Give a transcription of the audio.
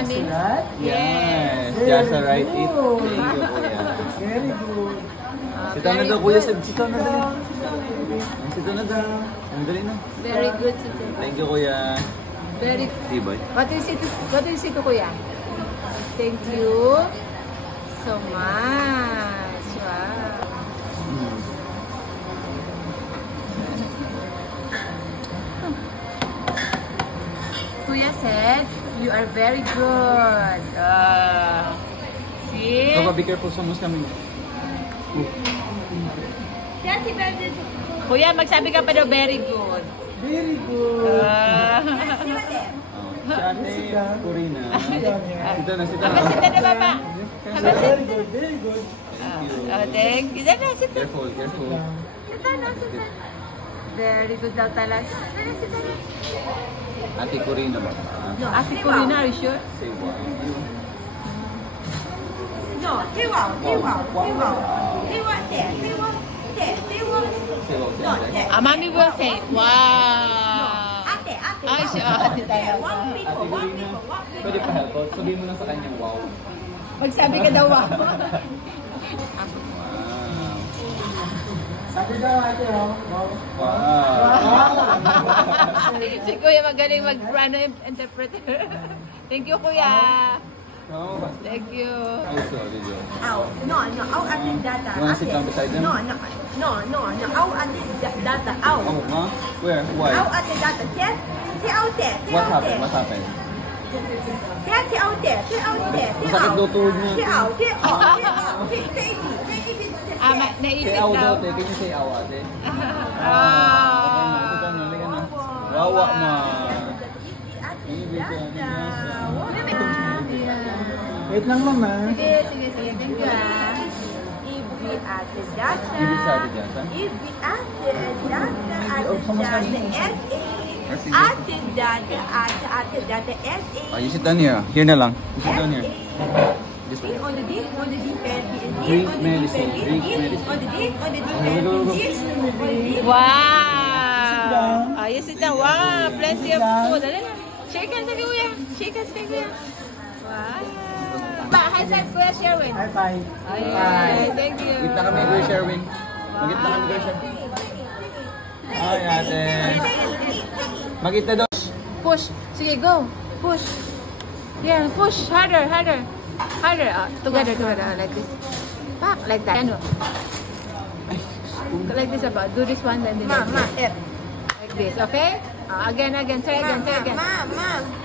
mommy. Yes. Just right it. Thank you, kuya. Very good. Sito na daw, kuya. Sito na daw. Sito na daw. Ang galing na. Very good, Sito. Thank you, kuya. Very Tibay. What do you say to Kuya? Thank you so much. Wow. Kuya said, you are very good. See? Papa, be careful sa mus kami. Kuya, magsabi ka pa daw very good. Very good. Si Ate Corina. Sito na, sito na. Sita na baba. Very good, very good. Thank you. Sita na, sita. Careful, careful. Sita na, sita. Very good daw talaga. Sita na. Ate Corina ba? No, Ate Corina, are you sure? Say wow. No, they won't. Mommy will say, wow. Ate. Ay, siya. Ate tayo. Pwede pa help out. Sabihin mo lang sa kanya, wow. Magsabi ka daw, wow. Sabi daw ate, oh. Wow. Si Kuya magaling mag-interpreter. Thank you, Kuya. Thank you. Also, did you? No, I'll add data. You want to sit down beside them? No, I'll add data. Oh, huh? Where? Why? I'll add data. Get out there. What happened? What happened? Get out there. Masakit daw tuhod niya. Get out. Naisip Say aw daw, daw. te. Can you say aw, ate? Ah. Sige na, sige na. Wawa na. Wait lang, mama. Sige. Thank you, If we add the data, Ibig sabi dyan, sa? if we add the data, add the data, Oh, you sit down here. Here na lang. You sit down here. This way. on the D, Drink medicine. Drink medicine. on the D. Wow! Ayos ito. Wow! Plenty of food. Ano na? Shake hands kay Kuya. Shake hands kay Kuya. Wow! High five, Kuya Sherwin. High five. Ay, thank you. Magit na kami, Kuya Sherwin. Magit na kami, Kuya Sherwin. Ay, ate. Magit na daw. Push. Sige, go. Push. Yeah, push. Harder. Harder. Together. Like this. Back. Like that. Ano? Like this about. Do this one, then this. Ma, Like this, okay? Again. Try again. Ma.